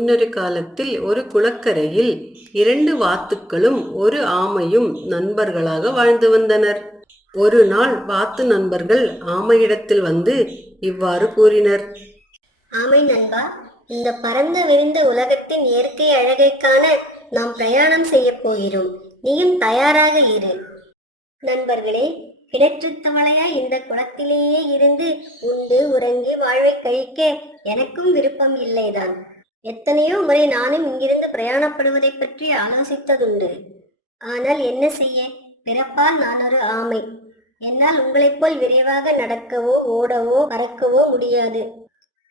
முன்னொரு காலத்தில் ஒரு குளக்கரையில் 2 வாத்துக்களும் ஒரு ஆமையும் நண்பர்களாக வாழ்ந்து வந்தனர். ஒரு நாள் வாத்து நண்பர்கள் ஆமையிடத்தில் வந்து இவ்வாறு கூறினர். ஆமை நண்பா, இந்த பரந்த விரிந்த உலகத்தின் இயற்கை அழகை காண நாம் பிரயாணம் செய்ய போகிறோம். நீயும் தயாராக இரு. நண்பர்களே, கிணற்றுத் தவளையாய் இந்த குளத்திலேயே இருந்து உண்டு உறங்கி வாழ்வை கழிக்க எனக்கும் விருப்பம் இல்லைதான். எத்தனையோ முறை நானும் இங்கிருந்து பிரயாணப்படுவதை பற்றி ஆலோசித்ததுண்டு. ஆனால் என்ன செய்ய, பிறப்பால் நான் ஒரு ஆமை. என்னால் உங்களைப் போல் விரைவாக நடக்கவோ ஓடவோ பறக்கவோ முடியாது.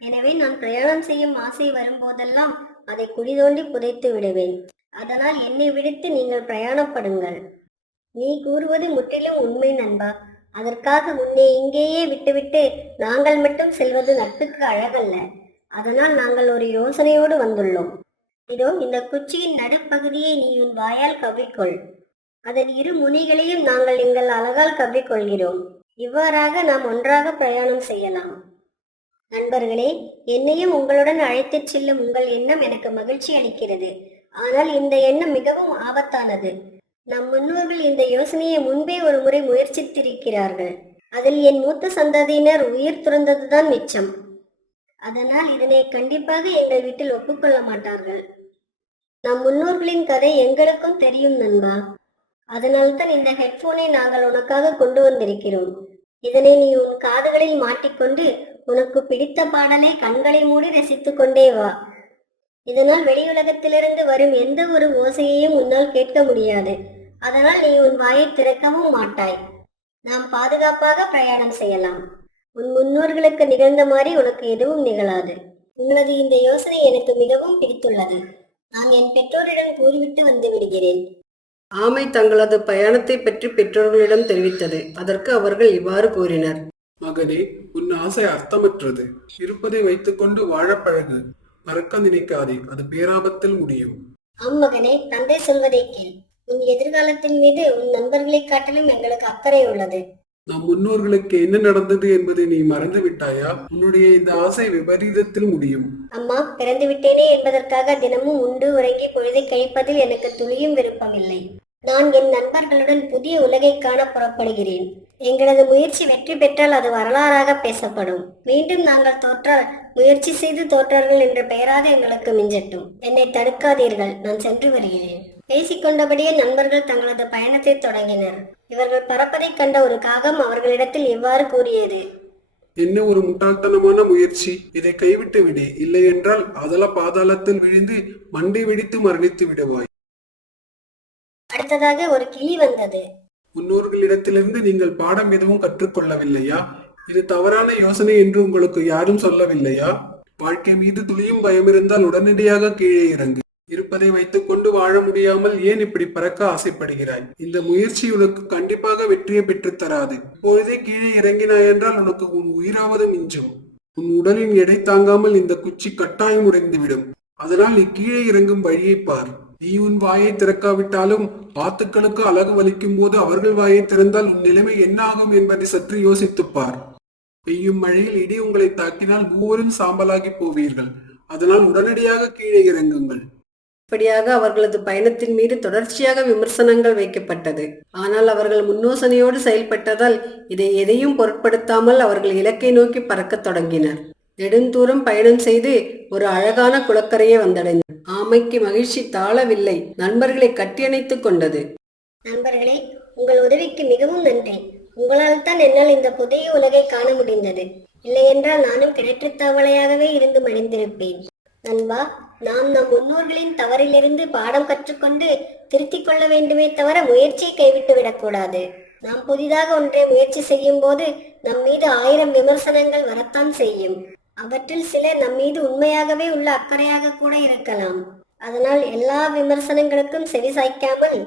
எனவே நான் பிரயாணம் செய்யும் ஆசை வரும்போதெல்லாம் அதை குழி தோண்டி புதைத்து விடுவேன். அதனால் என்னை விடுத்து நீங்கள் பிரயாணப்படுங்கள். நீ கூறுவது முற்றிலும் உண்மை நண்பா. அதற்காக உன்னை இங்கேயே விட்டுவிட்டு நாங்கள் மட்டும் செல்வது நட்புக்கு அழகல்ல. அதனால் நாங்கள் ஒரு யோசனையோடு வந்துள்ளோம். இதோ இந்த குச்சியின் நடுப்பகுதியை நீ உன் வாயால் கவ்விக்கொள். அதன் இரு முனைகளையும் நாங்கள் எங்கள் அழகால் கவ்விக்கொள்கிறோம். இவ்வாறாக நாம் ஒன்றாக பிரயாணம் செய்யலாம். நண்பர்களே, என்னையும் உங்களுடன் அழைத்துச் செல்லும் உங்கள் எண்ணம் எனக்கு மகிழ்ச்சி அளிக்கிறது. ஆனால் இந்த எண்ணம் மிகவும் ஆபத்தானது. நம் முன்னோர்கள் இந்த யோசனையை முன்பே ஒரு முறை முயற்சித்திருக்கிறார்கள். அதில் என் மூத்த சந்ததியினர் உயிர் துறந்ததுதான் மிச்சம். அதனால் இதனை கண்டிப்பாக எங்கள் வீட்டில் ஒப்புக்கொள்ள மாட்டார்கள். நம் முன்னோர்களின் கதை எங்களுக்கும் தெரியும் நண்பா. அதனால்தான் இந்த ஹெட்போனை நாங்கள் உனக்காக கொண்டு வந்திருக்கிறோம். இதனை நீ உன் காதுகளில் மாட்டிக்கொண்டு உனக்கு பிடித்த பாடலை கண்களை மூடி ரசித்து கொண்டே வா. இதனால் வெளியுலகத்திலிருந்து வரும் எந்த ஒரு ஓசையையும் உன்னால் கேட்க முடியாது. அதனால் நீ உன் வாயை திறக்கவும் மாட்டாய். நாம் பாதுகாப்பாக பிரயாணம் செய்யலாம். உன் முன்னோர்களுக்கு நிகழ்ந்த மாதிரி உனக்கு எதுவும் நிகழாது. உங்களது இந்த யோசனை எனக்கு மிகவும் பிடித்துள்ளது. நான் என் பெற்றோரிடம் கூறிவிட்டு வந்து விடுகிறேன். ஆமை தங்களது பயணத்தை பற்றி பெற்றோர்களிடம் தெரிவித்தது. அதற்கு அவர்கள் இவ்வாறு கூறினர். மகனே, உன் ஆசை அர்த்தமற்றது. இருப்பதை வைத்துக்கொண்டு வாழ பழகு. மறக்க நினைக்காதே, அது பேராபத்தில் முடியும். மகனே, தந்தை சொல்வதை கேள். உன் எதிர்காலத்தின் மீது உன் நண்பர்களை காட்டிலும் எங்களுக்கு அக்கறை உள்ளது. நம் முன்னோர்களுக்கு என்ன நடந்தது என்பதை நீ மறந்து விட்டாயா? உன்னுடைய இந்த ஆசை விபரீதத்தில் முடியும். அம்மா, பிறந்து விட்டேனே என்பதற்காக தினமும் உண்டு உறங்கி பொழுதை கழிப்பதில் எனக்கு துளியும் விருப்பமில்லை. நான் என் நண்பர்களுடன் புதிய உலகை காண புறப்படுகிறேன். எங்களது முயற்சி வெற்றி பெற்றால் அது வரலாறாக பேசப்படும். மீண்டும் நாங்கள் தோற்றால் முயற்சி செய்து தோற்றார்கள் என்ற பெயராக எங்களுக்கு மிஞ்சட்டும். என்னை தடுக்காதீர்கள், நான் சென்று வருகிறேன். பேசிக்கொண்டபடியே நண்பர்கள் தங்களது பயணத்தை தொடங்கினர். இவர்கள் பறப்பதைக் கண்ட ஒரு காகம் அவர்களிடத்தில் இவ்வாறு கூறியது. என்ன ஒரு முட்டாள்தனமான முயற்சி! இதை கைவிட்டு விடு. இல்லை என்றால் அதல பாதாளத்தில் விழுந்து மண்டை வெடித்து மரணித்து விடுவாய். அடுத்ததாக ஒரு கிளி வந்தது. முன்னோர்களிடத்திலிருந்து நீங்கள் பாடம் எதுவும் கற்றுக்கொள்ளவில்லையா? இது தவறான யோசனை என்று உங்களுக்கு யாரும் சொல்லவில்லையா? வாழ்க்கை மீது துளியும் பயம் இருந்தால் உடனடியாக கீழே இறங்கு. இருப்பதை வைத்துக் கொண்டு வாழ முடியாமல் ஏன் இப்படி பறக்க ஆசைப்படுகிறாய்? இந்த முயற்சி உனக்கு கண்டிப்பாக வெற்றியை பெற்றுத் தராது. இப்பொழுதே கீழே இறங்கினாய் என்றால் உனக்கு உன் உயிராவது மிஞ்சும். உன் உடலின் எடை தாங்காமல் இந்த குச்சி கட்டாயம் உடைந்துவிடும். அதனால் நீ கீழே இறங்கும் வழியை பார். நீ உன் வாயை திறக்காவிட்டாலும் வாத்துக்களுக்கு அழகு வலிக்கும் போது அவர்கள் வாயை திறந்தால் உன் நிலைமை என்ன ஆகும் என்பதை சற்று யோசித்துப்பார். பெய்யும் மழையில் இடி உங்களை தாக்கினால் மூவரும் சாம்பலாகி போவீர்கள். அதனால் உடனடியாக கீழே இறங்குங்கள். இப்படியாக அவர்களது பயணத்தின் மீது தொடர்ச்சியாக விமர்சனங்கள் வைக்கப்பட்டது. ஆனால் அவர்கள் முன்னோசனையோடு செயல்பட்டதால் இதை எதையும் பொருட்படுத்தாமல் அவர்கள் இலக்கை நோக்கி பறக்கத் தொடங்கினர். நெடுந்தூரம் பயணம் செய்து ஒரு அழகான குளக்கரையை வந்தடைந்தனர். ஆமைக்கு மகிழ்ச்சி தாழவில்லை. நண்பர்களை கட்டியணைத்துக் கொண்டது. நண்பர்களே, உங்கள் உதவிக்கு மிகவும் நன்றி. உங்களால் தான் என்னால் இந்த புதிய உலகை காண முடிந்தது. இல்லையென்றால் நானும் கிணற்றுத் தவளையாகவே இருந்து மடிந்திருப்பேன். நண்பா, நாம் நம் முன்னோர்களின் தவறிலிருந்து பாடம் கற்றுக்கொண்டு திருத்திக் கொள்ள வேண்டுமே தவிர முயற்சியை கைவிட்டு விடக்கூடாது. நாம் புதிதாக ஒன்றை முயற்சி செய்யும் போது நம் மீது 1000 விமர்சனங்கள் வரத்தான் செய்யும். அவற்றில் சில நம் மீது உண்மையாகவே உள்ள அக்கறையாக கூட இருக்கலாம். அதனால் எல்லா விமர்சனங்களுக்கும் செவி சாய்க்காமல்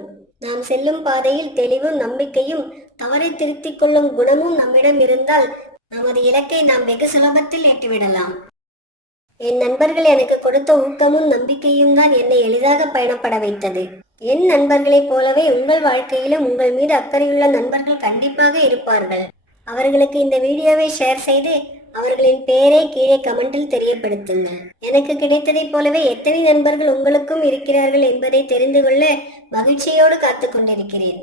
நாம் செல்லும் பாதையில் தெளிவும் நம்பிக்கையும் தவறை திருத்திக் கொள்ளும் குணமும் நம்மிடம் இருந்தால் நமது இலக்கை நாம் வெகு சுலபத்தில் எட்டிவிடலாம். என் நண்பர்கள் எனக்கு கொடுத்த ஊக்கமும் நம்பிக்கையும் தான் என்னை எளிதாக பயணப்பட வைத்தது. என் நண்பர்களைப் போலவே உங்கள் வாழ்க்கையிலும் உங்கள் மீது அக்கறையுள்ள நண்பர்கள் கண்டிப்பாக இருப்பார்கள். அவர்களுக்கு இந்த வீடியோவை ஷேர் செய்து அவர்களின் பெயரை கீழே கமெண்டில் தெரியப்படுத்துங்கள். எனக்கு கிடைத்ததைப் போலவே எத்தனை நண்பர்கள் உங்களுக்கும் இருக்கிறார்கள் என்பதை தெரிந்து கொள்ள மகிழ்ச்சியோடு காத்துக் கொண்டிருக்கிறேன்.